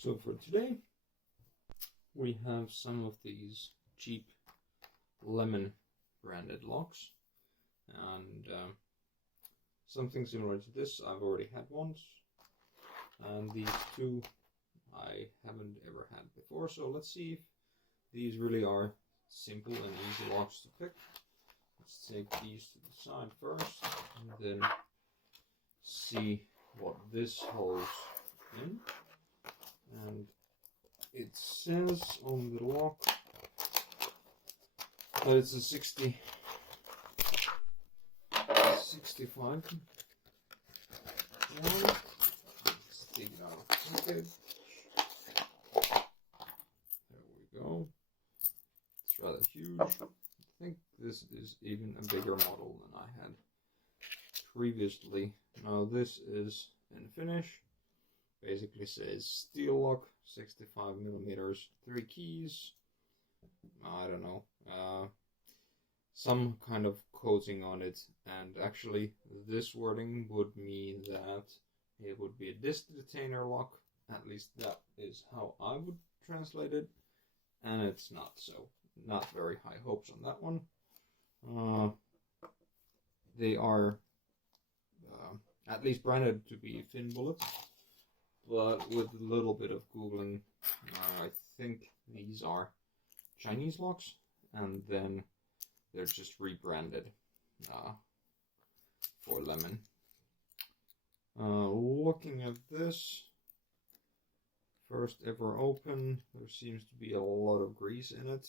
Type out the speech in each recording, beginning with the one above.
So for today, we have some of these cheap Lemen branded locks, and something similar to this I've already had once, and these two I haven't ever had before. So let's see if these really are simple and easy locks to pick. Let's take these to the side first, and then see what this holds in. And it says on the lock that it's a 65. Let's take it out of the pocket. There we go. It's rather huge. I think this is even a bigger model than I had previously. Now this is in finish. Basically says steel lock, 65 millimeters, 3 keys. I don't know, some kind of coating on it, and actually this wording would mean that it would be a disc detainer lock. At least that is how I would translate it, and it's not, so not very high hopes on that one. They are at least branded to be Finnbullet, but with a little bit of googling, I think these are Chinese locks, and then they're just rebranded for Lemen. Looking at this, first ever open, there seems to be a lot of grease in it,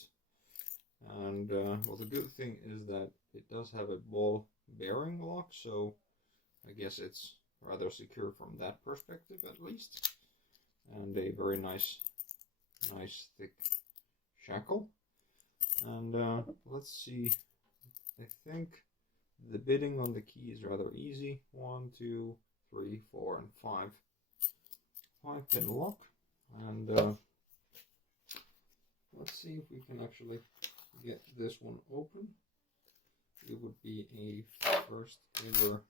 and well, the good thing is that it does have a ball bearing lock, so I guess it's rather secure from that perspective at least, and a very nice thick shackle. And let's see, I think the bidding on the key is rather easy. 1, 2, 3, 4, and 5. 5-pin lock, and let's see if we can actually get this one open. It would be a first ever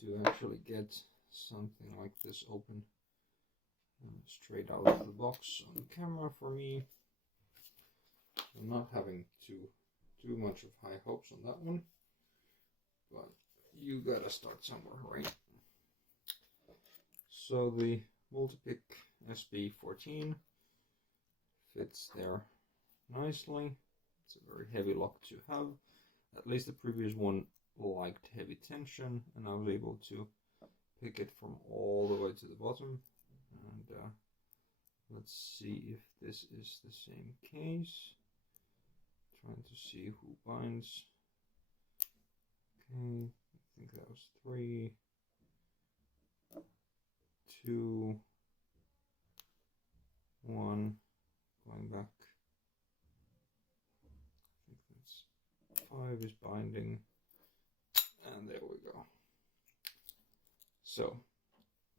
to actually get something like this open straight out of the box on camera for me. I'm not having too much of high hopes on that one, but you gotta start somewhere, right? So the Multipick SB14 fits there nicely. It's a very heavy lock to have. At least the previous one liked heavy tension, and I was able to pick it from all the way to the bottom. And let's see if this is the same case. Trying to see who binds. Okay, I think that was 3, 2, 1. Going back, I think that's 5 is binding. And there we go. So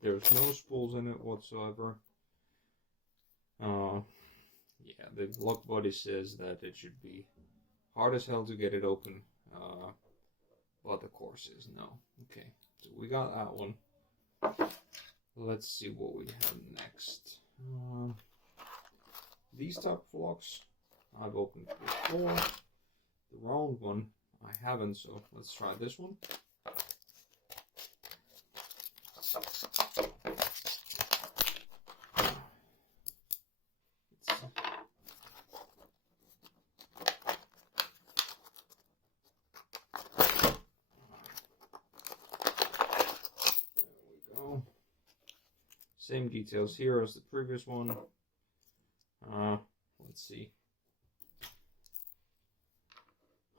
there's no spools in it whatsoever. Yeah, the lock body says that it should be hard as hell to get it open, but the core says no. Okay, so we got that one. Let's see what we have next. These type of locks I've opened before. The round one I haven't, so let's try this one. There we go. Same details here as the previous one. Let's see.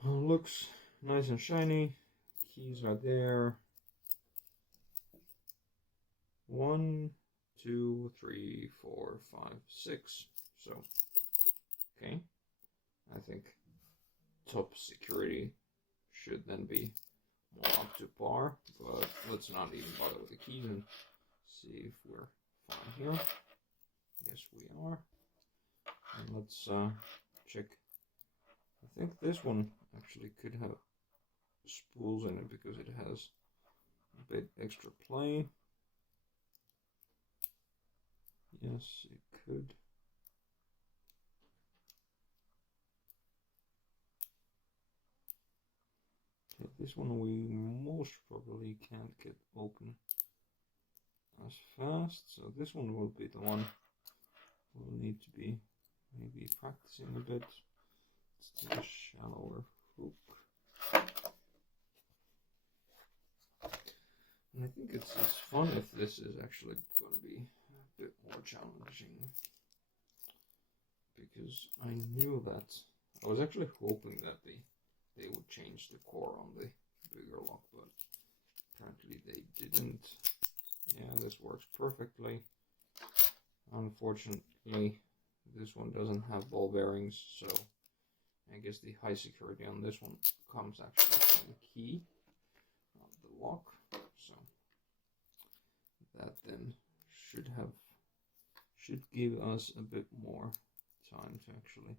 Looks nice and shiny. Keys are there. 1, 2, 3, 4, 5, 6. So, okay. I think top security should then be more up to par, but let's not even bother with the keys and see if we're fine here. Yes, we are. And let's check. I think this one actually could have spools in it because it has a bit extra play. Yes, it could. Okay, this one we most probably can't get open as fast, so this one will be the one we'll need to be maybe practicing a bit. Let's take a shallower hook. And I think it's fun if this is actually going to be a bit more challenging, because I knew that I was actually hoping that they would change the core on the bigger lock, but apparently they didn't. Yeah, this works perfectly. Unfortunately, this one doesn't have ball bearings, so I guess the high security on this one comes actually from the key of the lock. So that then should give us a bit more time to actually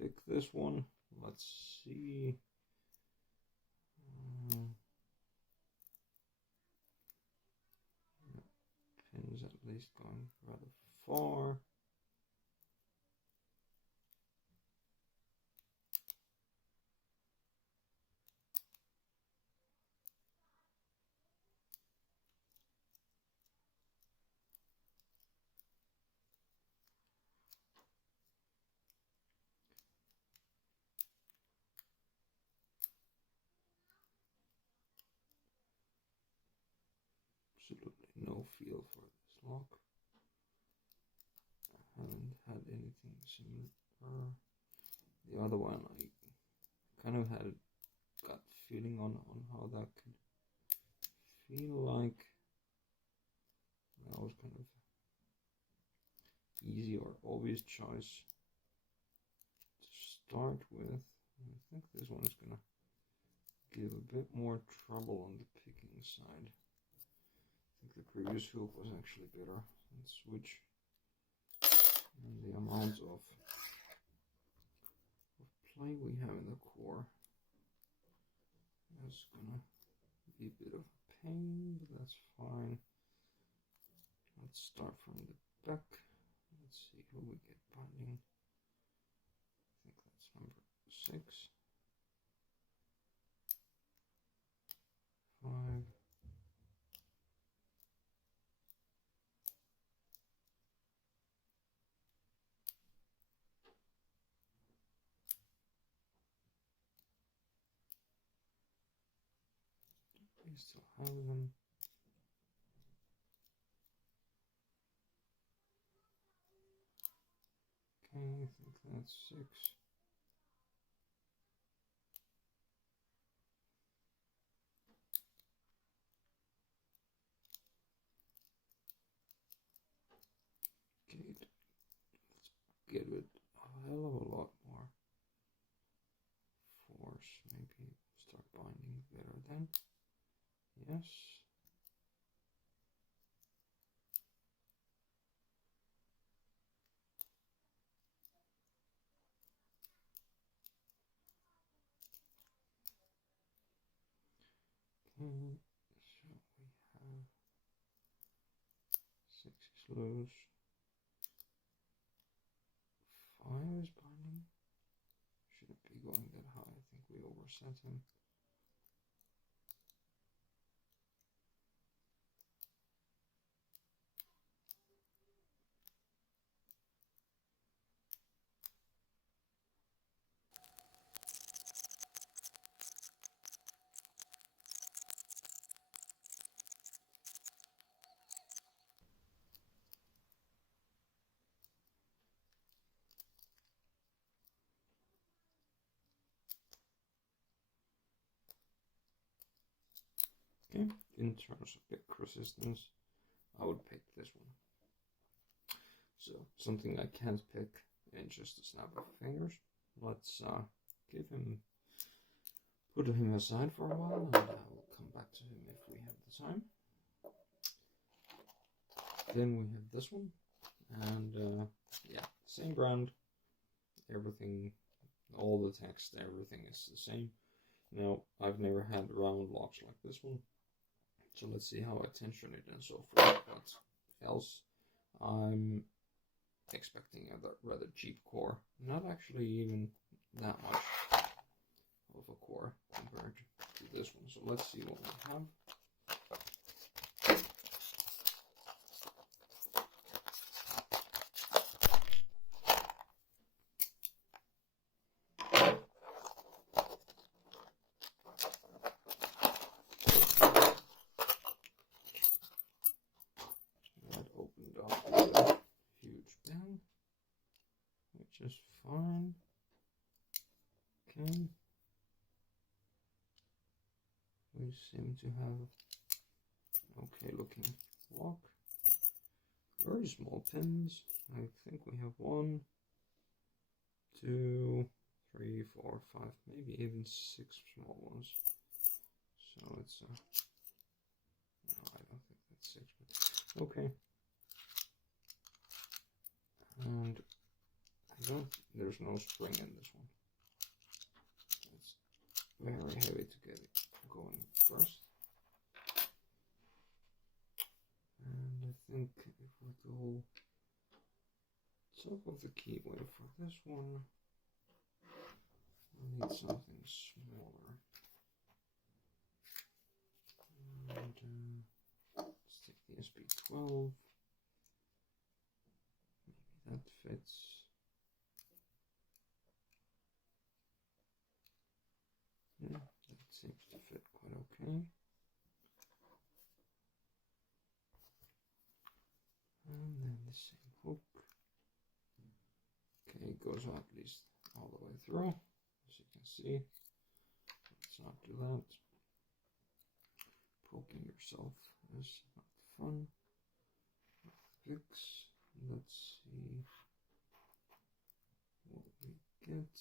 pick this one. Let's see. Pins at least going rather far. Absolutely no feel for this lock. I haven't had anything similar. The other one I kind of had a gut feeling on how that could feel like. That was kind of easy or obvious choice to start with. I think this one is gonna give a bit more trouble on the picking side. I think the previous hook was actually better. Let's switch. And the amount of play we have in the core is gonna be a bit of a pain, but that's fine. Let's start from the back. Let's see who we get binding. I think that's number 6. 5. We still have them. Okay, I think that's 6. Okay, let's give it a hell of a lot more force. Maybe start binding better then. Yes. Okay, so we have 6 is loose. 5 is binding. Shouldn't be going that high. I think we overset him. Okay, in terms of pick resistance, I would pick this one. So, something I can't pick in just a snap of fingers. Let's put him aside for a while, and I will come back to him if we have the time. Then we have this one, and yeah, same brand, everything, all the text, everything is the same. Now, I've never had round locks like this one, so let's see how I tension it and so forth. What else I'm expecting a rather cheap core. Not actually even that much of a core compared to this one. So let's see what we have. That opened up with a huge bang, which is fine. Okay. We seem to have okay looking lock. Very small pins. I think we have 1, 2, 3, 4, 5, maybe even 6 small ones. So it's no, I don't think that's 6, but okay. And there's no spring in this one. It's very heavy to get it going first. And I think if we go top of the keyway for this one, I need something smaller. And let's take the SP12. Maybe that fits. Yeah, that seems to fit quite okay. And then the same hook. Okay, it goes at least all the way through, as you can see. Let's not do that. Poking yourself is not fun. Fix. Let's see what we get.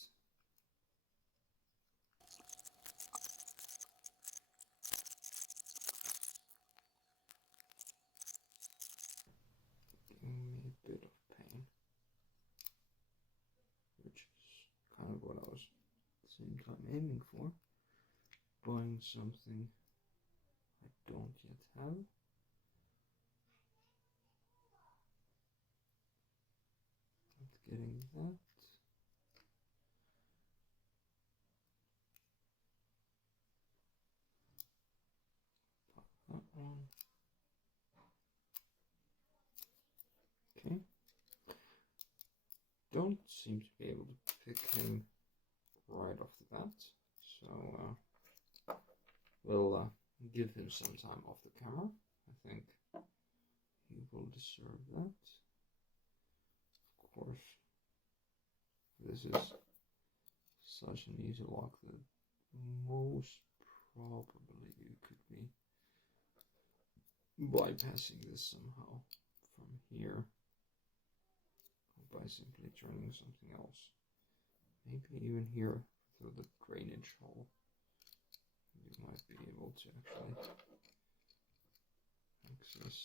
Giving me a bit of pain, which is kind of what I was at the same time aiming for. Buying something I don't yet have. Not getting that. Pop that one. Okay. Don't seem to be able to pick him right off the bat, so we'll give him some time off the camera. I think he will deserve that. Of course, this is such an easy lock that most probably you could be bypassing this somehow from here by simply turning something else. Maybe even here through the drainage hole you might be able to actually access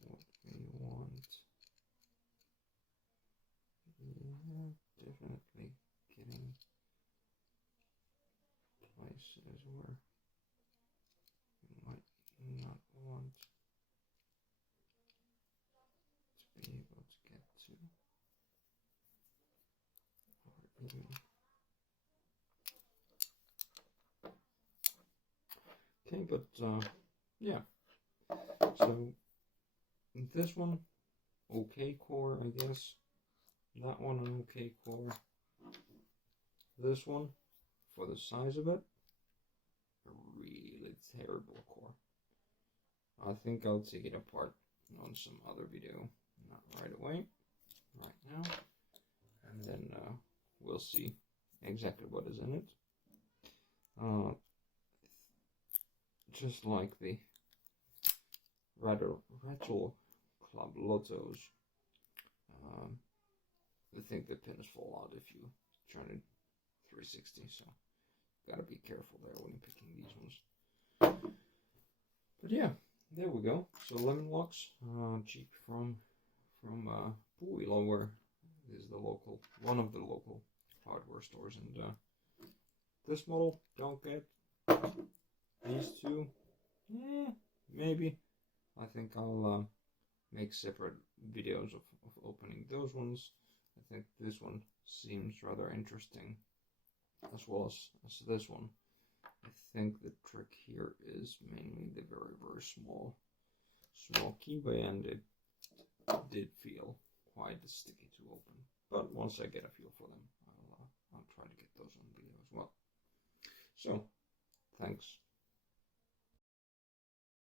what we want. Yeah, definitely getting places where you might not want to be able to get to, or even okay, but yeah, so this one, okay core, I guess. That one, an okay core. This one, for the size of it, a really terrible core. I think I'll take it apart on some other video, not right away, right now, and then we'll see exactly what is in it. Just like the Rattle Club Lottos, I think the pins fall out if you turn it 360, so gotta be careful there when picking these ones. But yeah, there we go. So Lemen locks, cheap from Puuilo, where is the local, one of the local hardware stores, and this model don't get. These two, maybe. I I think I'll make separate videos of opening those ones. I think this one seems rather interesting, as well as this one. I think the trick here is mainly the very small keybay, and it did feel quite sticky to open. But once I get a feel for them, I'll try to get those on video as well. So, thanks.